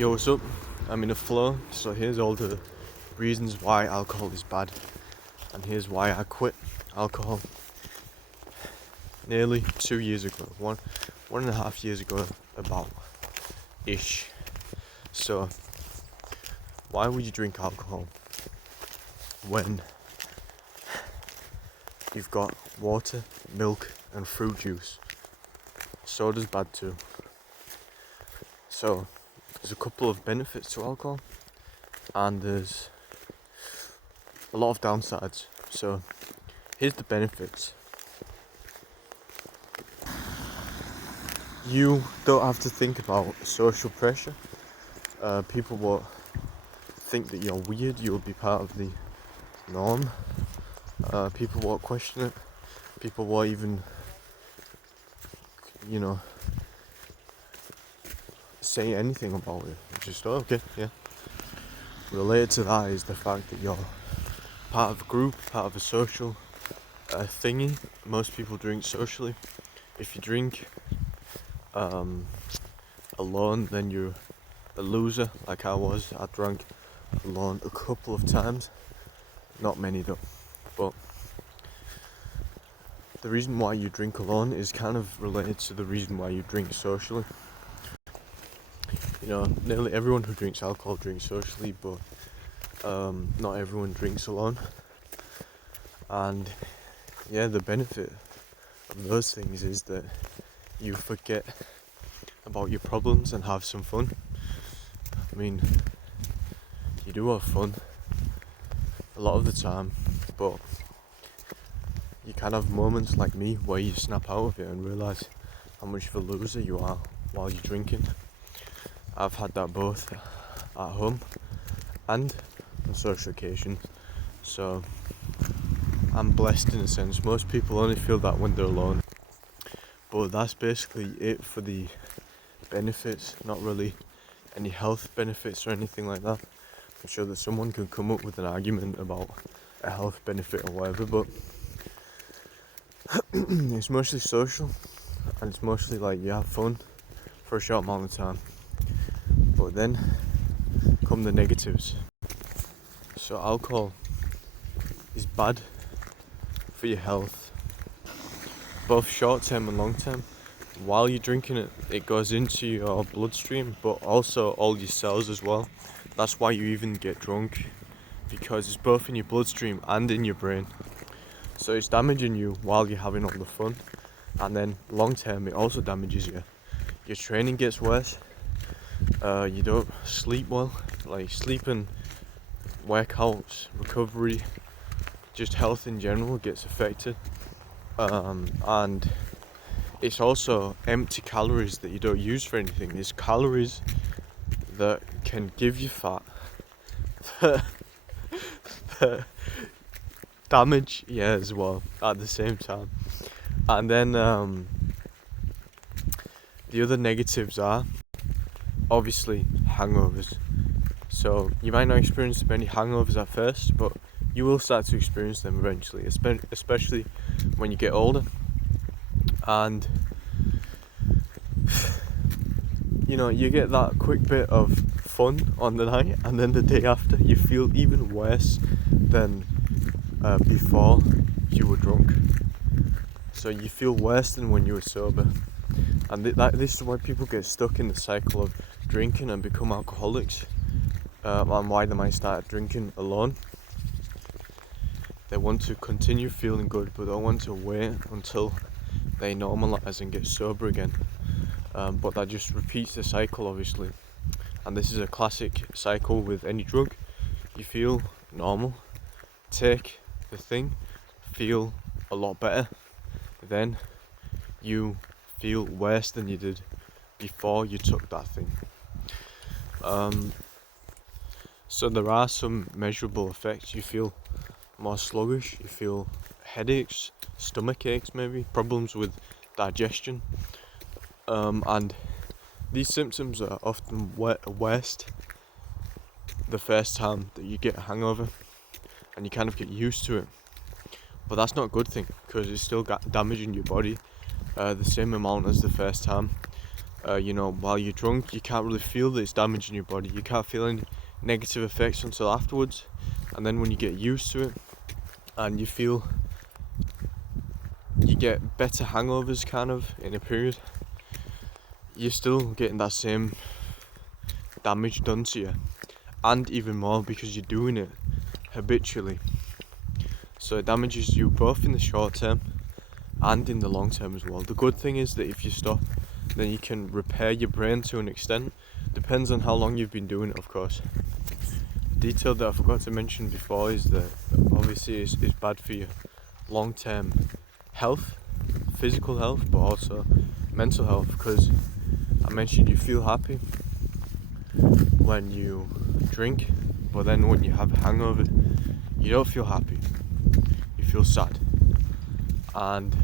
Yo, what's up? I'm in a flow, so here's all the reasons why alcohol is bad, and here's why I quit alcohol nearly 2 years ago, one and a half years ago, about ish. So, why would you drink alcohol when you've got water, milk, and fruit juice? Soda's bad too. So, there's a couple of benefits to alcohol, and there's a lot of downsides. So, here's the benefits. You don't have to think about social pressure. People won't think that you're weird, you'll be part of the norm. People won't question it. People won't even, say anything about it. Just, oh, okay, yeah. Related to that is the fact that you're part of a group, part of a social thingy. Most people drink socially. If you drink alone, then you're a loser, like I was. I drank alone a couple of times, not many though. But the reason why you drink alone is kind of related to the reason why you drink socially. Nearly everyone who drinks alcohol drinks socially, but not everyone drinks alone. And yeah, the benefit of those things is that you forget about your problems and have some fun. I mean, you do have fun a lot of the time, but you can have moments like me where you snap out of it and realise how much of a loser you are while you're drinking. I've had that both at home and on social occasions, so I'm blessed in a sense. Most people only feel that when they're alone, but that's basically it for the benefits. Not really any health benefits or anything like that. I'm sure that someone can come up with an argument about a health benefit or whatever, but it's mostly social, and it's mostly like you have fun for a short amount of time, but then come the negatives. So alcohol is bad for your health, both short term and long term. While you're drinking it, it goes into your bloodstream, but also all your cells as well. That's why you even get drunk, because it's both in your bloodstream and in your brain. So it's damaging you while you're having all the fun, and then long term it also damages you. Your training gets worse. You don't sleep well. Like sleeping, workouts, recovery, just health in general gets affected. And it's also empty calories that you don't use for anything. It's calories that can give you fat that damage as well at the same time. And then the other negatives are obviously hangovers. So you might not experience many hangovers at first, but you will start to experience them eventually, especially when you get older. And you get that quick bit of fun on the night, and then the day after you feel even worse than before you were drunk. So you feel worse than when you were sober, and this is why people get stuck in the cycle of drinking and become alcoholics, and why they might start drinking alone. They want to continue feeling good, but they want to wait until they normalise and get sober again. But that just repeats the cycle, obviously. And this is a classic cycle with any drug. You feel normal, take the thing, feel a lot better, then you feel worse than you did before you took that thing. So there are some measurable effects. You feel more sluggish, you feel headaches, stomach aches maybe, problems with digestion, and these symptoms are often worst the first time that you get a hangover, and you kind of get used to it. But that's not a good thing, because it's still damaging your body the same amount as the first time. while you're drunk, you can't really feel that it's damaging your body. You can't feel any negative effects until afterwards. And then when you get used to it and you get better hangovers kind of in a period, you're still getting that same damage done to you, and even more because you're doing it habitually. So it damages you both in the short term and in the long term as well. The good thing is that if you stop, then you can repair your brain to an extent. Depends on how long you've been doing it, of course. Detail that I forgot to mention before is that obviously it's bad for your long-term health, physical health, but also mental health, because I mentioned you feel happy when you drink, but then when you have a hangover, you don't feel happy, you feel sad. And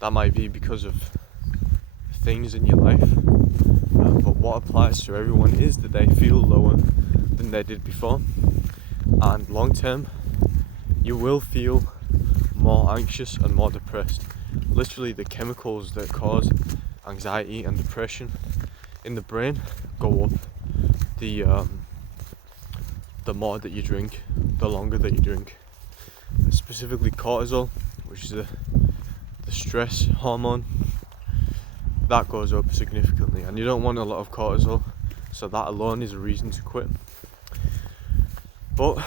that might be because of things in your life, but what applies to everyone is that they feel lower than they did before, and long term you will feel more anxious and more depressed. Literally, the chemicals that cause anxiety and depression in the brain go up the more that you drink, the longer that you drink. Specifically cortisol, which is the stress hormone, that goes up significantly, and you don't want a lot of cortisol, so that alone is a reason to quit. But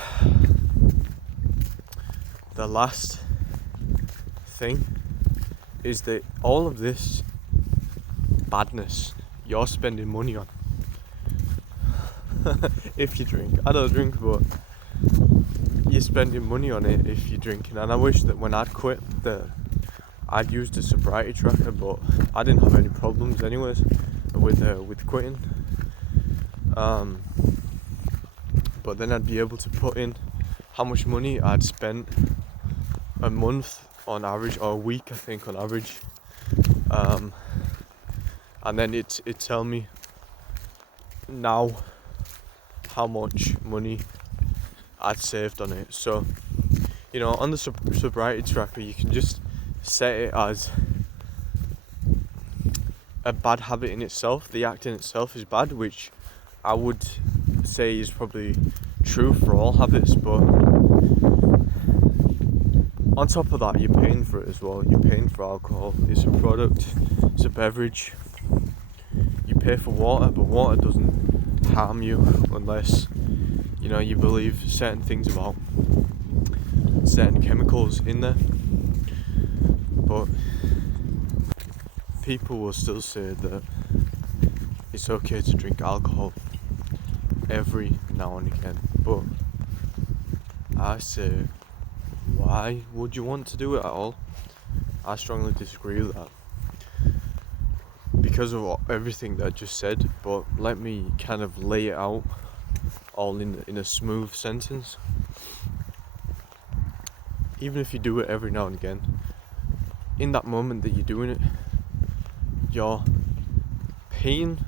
the last thing is that all of this badness you're spending money on. If you drink, I don't drink, but you're spending money on it if you're drinking. And I wish that when I'd quit that I'd used a sobriety tracker, but I didn't have any problems anyways with quitting. But then I'd be able to put in how much money I'd spent a month on average, or a week I think on average, and then it'd tell me now how much money I'd saved on it. So on the sobriety tracker you can just set it as a bad habit in itself. The act in itself is bad, which I would say is probably true for all habits, but on top of that you're paying for it as well. You're paying for alcohol. It's a product, it's a beverage. You pay for water, but water doesn't harm you unless you believe certain things about certain chemicals in there. But people will still say that it's okay to drink alcohol every now and again, but I say, why would you want to do it at all? I strongly disagree with that because of everything that I just said, but let me kind of lay it out all in a smooth sentence. Even if you do it every now and again, in that moment that you're doing it, you're paying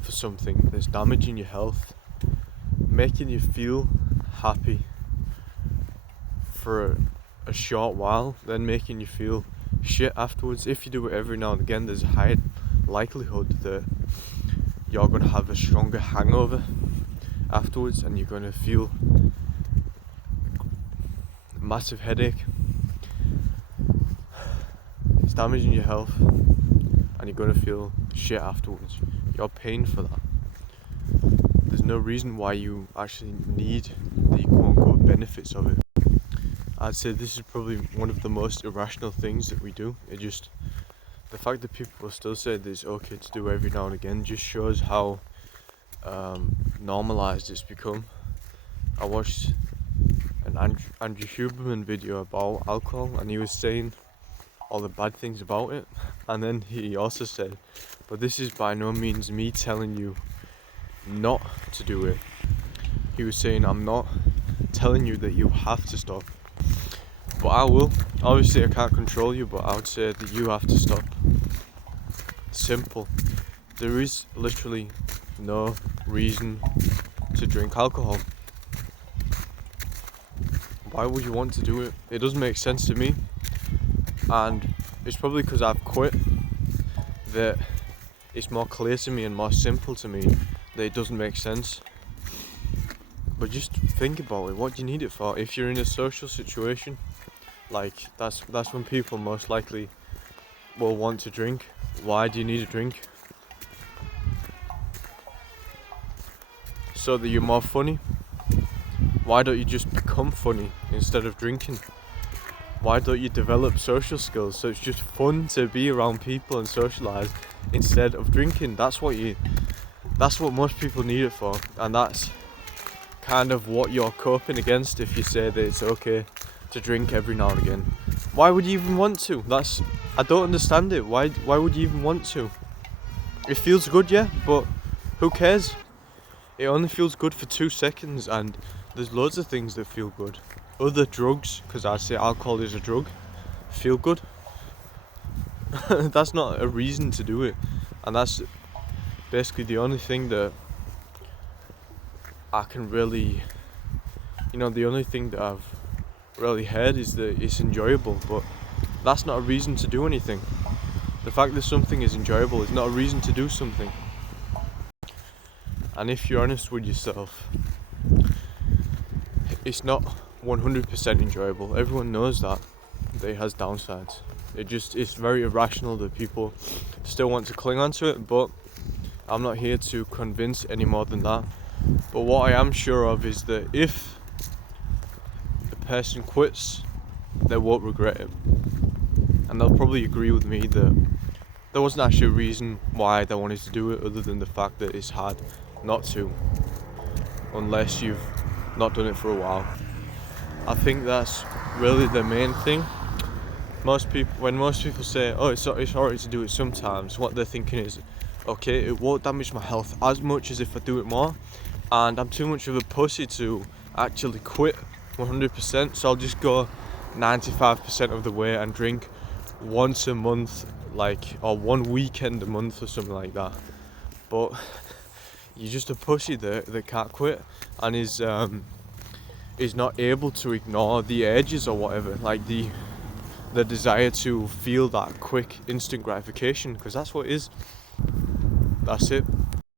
for something that's damaging your health, making you feel happy for a short while, then making you feel shit afterwards. If you do it every now and again, there's a high likelihood that you're going to have a stronger hangover afterwards, and you're going to feel a massive headache. It's damaging your health, and you're going to feel shit afterwards. You're paying for that. There's no reason why you actually need the quote-unquote benefits of it. I'd say this is probably one of the most irrational things that we do. It just, the fact that people still say that it's okay to do every now and again just shows how normalized it's become. I watched an Andrew Huberman video about alcohol, and he was saying all the bad things about it, and then he also said, but this is by no means me telling you not to do it. He was saying, I'm not telling you that you have to stop, but I will. Obviously I can't control you, but I would say that you have to stop. Simple. There is literally no reason to drink alcohol. Why would you want to do it? It doesn't make sense to me, and it's probably because I've quit that it's more clear to me and more simple to me that it doesn't make sense. But just think about it. What do you need it for? If you're in a social situation, like that's when people most likely will want to drink. Why do you need a drink? So that you're more funny? Why don't you just become funny instead of drinking? Why don't you develop social skills so it's just fun to be around people and socialise instead of drinking? That's what most people need it for, and that's kind of what you're coping against if you say that it's okay to drink every now and again. Why would you even want to? I don't understand it. Why would you even want to? It feels good, yeah, but who cares? It only feels good for 2 seconds, and there's loads of things that feel good. Other drugs, because I say alcohol is a drug, feel good. That's not a reason to do it, and that's basically the only thing that I can really, the only thing that I've really heard is that it's enjoyable, but that's not a reason to do anything. The fact that something is enjoyable is not a reason to do something. And if you're honest with yourself, it's not 100% enjoyable. Everyone knows that it has downsides. It's very irrational that people still want to cling on to it, but I'm not here to convince any more than that. But what I am sure of is that if the person quits, they won't regret it. And they'll probably agree with me that there wasn't actually a reason why they wanted to do it other than the fact that it's hard not to, unless you've not done it for a while. I think that's really the main thing. When most people say, oh, it's alright to do it sometimes, what they're thinking is, okay, it won't damage my health as much as if I do it more, and I'm too much of a pussy to actually quit 100%, so I'll just go 95% of the way and drink once a month, or one weekend a month or something like that. But you're just a pussy that can't quit and is not able to ignore the urges or whatever, like the desire to feel that quick instant gratification, because that's what it is. That's it.